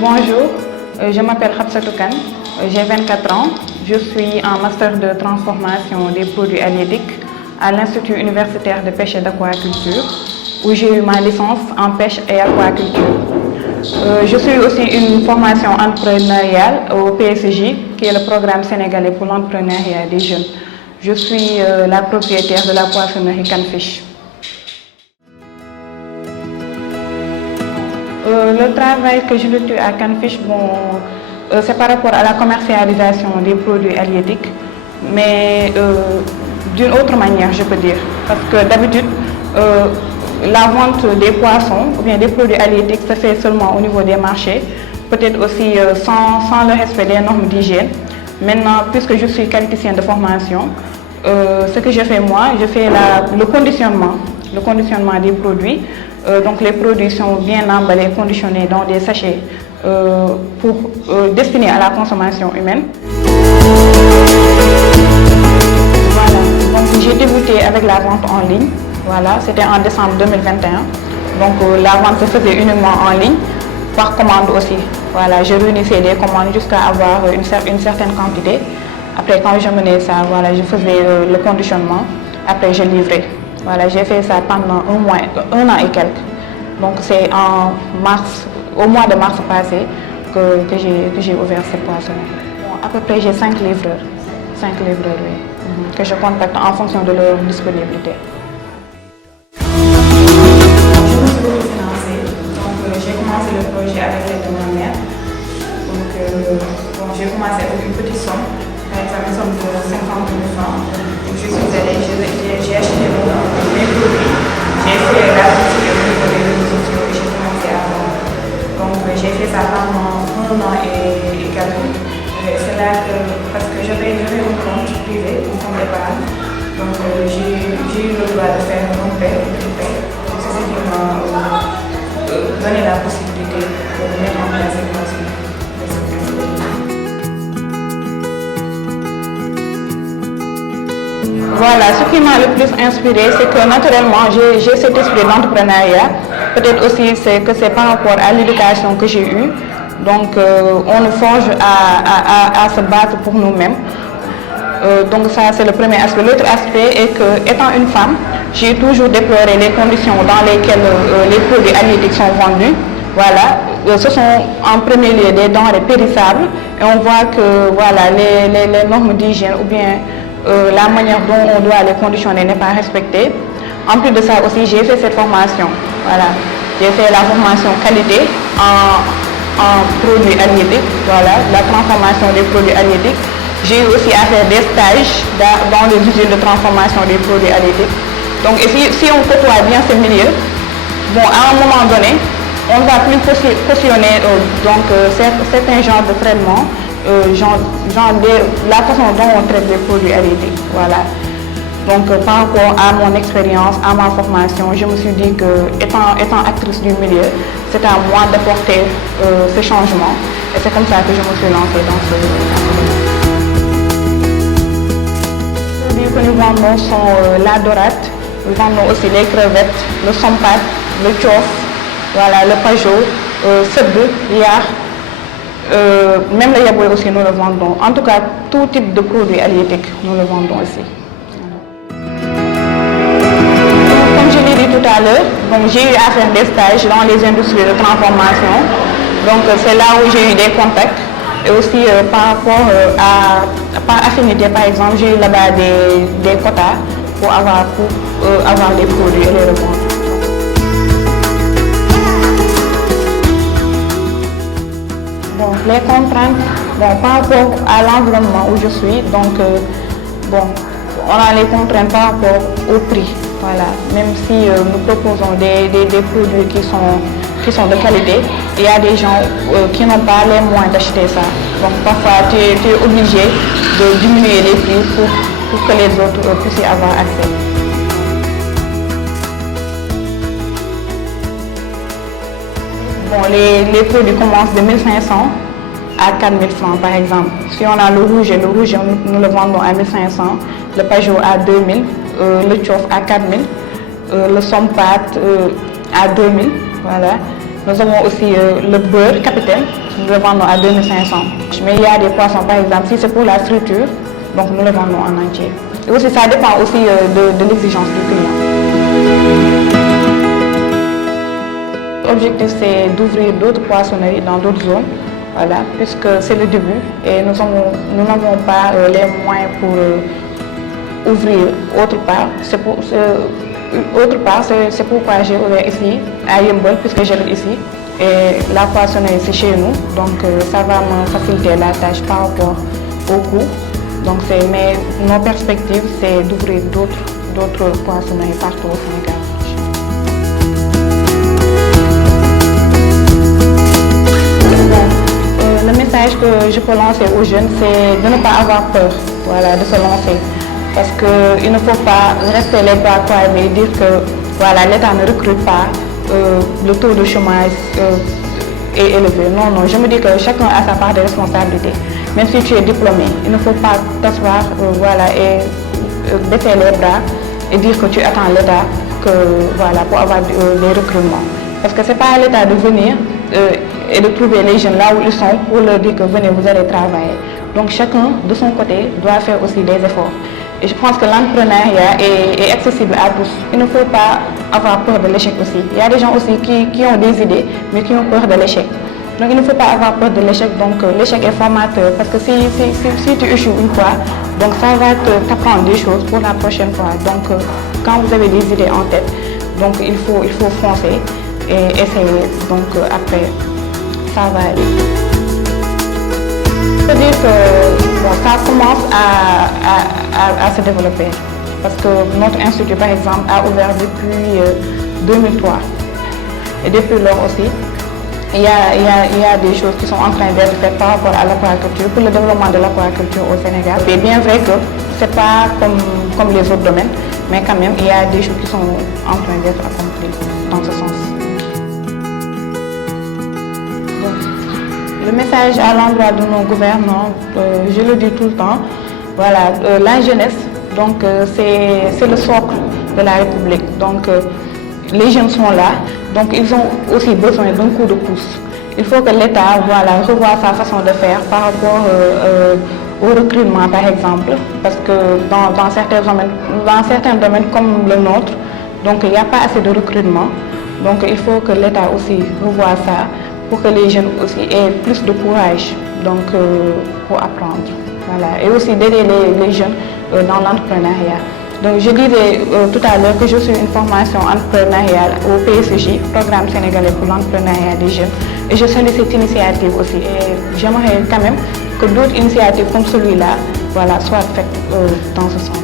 Bonjour, je m'appelle Hafsatou Kane, j'ai 24 ans, je suis en master de transformation des produits halieutiques à l'Institut universitaire de pêche et d'aquaculture où j'ai eu ma licence en pêche et aquaculture. Je suis aussi une formation entrepreneuriale au PSJ qui est le programme sénégalais pour l'entrepreneuriat des jeunes. Je suis la propriétaire de la poissonnerie Canfish. Le travail que j'effectue à Canfish, c'est par rapport à la commercialisation des produits halieutiques, mais d'une autre manière, je peux dire. Parce que d'habitude, la vente des poissons ou bien des produits halieutiques se fait seulement au niveau des marchés, peut-être aussi sans le respect des normes d'hygiène. Maintenant, puisque je suis qualiticienne de formation, ce que je fais moi, je fais le conditionnement des produits. Donc les produits sont bien emballés, conditionnés dans des sachets destinés à la consommation humaine. Voilà, donc j'ai débuté avec la vente en ligne. Voilà, c'était en décembre 2021. Donc la vente se faisait uniquement en ligne, par commande aussi. Voilà, je réunissais des commandes jusqu'à avoir une certaine quantité. Après, quand je menais ça, voilà, je faisais le conditionnement. Après, je livrais. Voilà, j'ai fait ça pendant un an et quelques. Donc c'est au mois de mars passé que j'ai ouvert cette poissonnerie. À peu près j'ai 5 livreurs. 5 livreurs, oui, que je contacte en fonction de leur disponibilité. Je me suis financée. Donc j'ai commencé le projet avec l'aide de ma mère. Donc j'ai commencé avec une petite somme, par exemple une somme de 50 000 francs. Donc je suis allée, j'ai acheté mes produits, j'ai fait la boutique au niveau des réseaux sociaux et j'ai commencé à vendre. Donc j'ai fait ça pendant un an et quelques. C'est là que, parce que j'avais un compte privé, un compte d'épargne. Donc j'ai eu le droit de faire un prêt. Donc c'est ce qui m'a donné la possibilité de mettre en place cette poissonnerie. Voilà, ce qui m'a le plus inspiré, c'est que naturellement, j'ai cet esprit d'entrepreneuriat. Peut-être aussi que c'est par rapport à l'éducation que j'ai eue. Donc, on nous forge à se battre pour nous-mêmes. Donc, ça, c'est le premier aspect. L'autre aspect est que, étant une femme, j'ai toujours déploré les conditions dans lesquelles les produits halieutiques sont vendus. Voilà, ce sont en premier lieu des denrées périssables. Et on voit que voilà, les normes d'hygiène ou bien la manière dont on doit les conditionner n'est pas respectée. En plus de ça aussi, j'ai fait cette formation. Voilà, j'ai fait la formation qualité en produits halieutiques, voilà, la transformation des produits halieutiques. J'ai eu aussi à faire des stages dans les usines de transformation des produits halieutiques. Donc si on côtoie bien ces milieux, à un moment donné, on ne va plus cautionner certains genres de traitements, la façon dont on traite les produits halieutiques. Voilà. Donc par rapport à mon expérience, à ma formation, je me suis dit que étant actrice du milieu, c'est à moi d'apporter ce changement. Et c'est comme ça que je me suis lancée dans ce domaine. Les produits que nous vendons sont la dorade, nous vendons aussi les crevettes, le sompat, le tchof, voilà, le pajot, sebe, yar, même le yaboy aussi nous le vendons. En tout cas, tout type de produits halieutiques, nous le vendons aussi. Tout à l'heure, donc j'ai eu à faire des stages dans les industries de transformation. Donc c'est là où j'ai eu des contacts et aussi par rapport par affinité, par exemple, j'ai eu là-bas des quotas pour avoir des produits et les revendre. Donc les contraintes, par rapport à l'environnement où je suis, donc on a les contraintes par rapport au prix. Voilà, même si nous proposons des produits qui sont de qualité, il y a des gens qui n'ont pas les moyens d'acheter ça. Donc parfois tu es obligé de diminuer les prix pour que les autres puissent y avoir accès. Les produits commencent de 1500 à 4000 francs par exemple. Si on a le rouge, nous le vendons à 1500, le pajot à 2000, le tchof à 4000, le sompat à 2000. Voilà. Nous avons aussi le beurre capitaine nous le vendons à 2500. Mais il y a des poissons, par exemple, si c'est pour la friture, donc nous le vendons en entier. Et aussi, ça dépend aussi de l'exigence du client. L'objectif, c'est d'ouvrir d'autres poissonneries dans d'autres zones, voilà, puisque c'est le début et nous n'avons pas les moyens pour ouvrir autre part. C'est pourquoi j'ai ouvert ici, à Yeumbeul, puisque j'habite ici. Et la poissonnerie, c'est chez nous, donc ça va me faciliter la tâche par rapport au coût. Donc, mais nos perspectives, c'est d'ouvrir d'autres poissonneries partout au Sénégal. Le message que je peux lancer aux jeunes, c'est de ne pas avoir peur, voilà, de se lancer. Parce qu'il ne faut pas rester les bras croisés et dire que voilà, l'État ne recrute pas, le taux de chômage est élevé. Non, non, je me dis que chacun a sa part de responsabilité. Même si tu es diplômé, il ne faut pas t'asseoir voilà, et baisser les bras et dire que tu attends l'État voilà, pour avoir des recrutements. Parce que ce n'est pas à l'État de venir et de trouver les jeunes là où ils sont pour leur dire que venez, vous allez travailler. Donc chacun, de son côté, doit faire aussi des efforts. Et je pense que l'entrepreneuriat est accessible à tous. Il ne faut pas avoir peur de l'échec aussi. Il y a des gens aussi qui ont des idées, mais qui ont peur de l'échec. Donc il ne faut pas avoir peur de l'échec. Donc l'échec est formateur parce que si tu échoues une fois, donc ça va t'apprendre des choses pour la prochaine fois. Donc quand vous avez des idées en tête, donc il faut foncer et essayer. Donc après, ça va aller. Je veux dire que bon, ça commence à se développer parce que notre institut, par exemple, a ouvert depuis 2003 et depuis lors aussi, il y a des choses qui sont en train d'être faites par rapport à l'aquaculture, pour le développement de l'aquaculture au Sénégal. C'est bien vrai que ce n'est pas comme les autres domaines, mais quand même, il y a des choses qui sont en train d'être accomplies dans ce sens. Le message à l'endroit de nos gouvernants, je le dis tout le temps, voilà, la jeunesse, donc c'est le socle de la République. Donc les jeunes sont là, donc ils ont aussi besoin d'un coup de pouce. Il faut que l'État voilà, revoie sa façon de faire par rapport au recrutement par exemple, parce que dans certains domaines comme le nôtre, donc il n'y a pas assez de recrutement. Donc il faut que l'État aussi revoie ça, pour que les jeunes aussi aient plus de courage donc, pour apprendre. Voilà. Et aussi d'aider les jeunes dans l'entrepreneuriat. Donc je disais tout à l'heure que je suis une formation entrepreneuriale au PSJ, Programme sénégalais pour l'entrepreneuriat des jeunes. Et je salue cette initiative aussi. Et j'aimerais quand même que d'autres initiatives comme celui-là voilà, soient faites dans ce sens.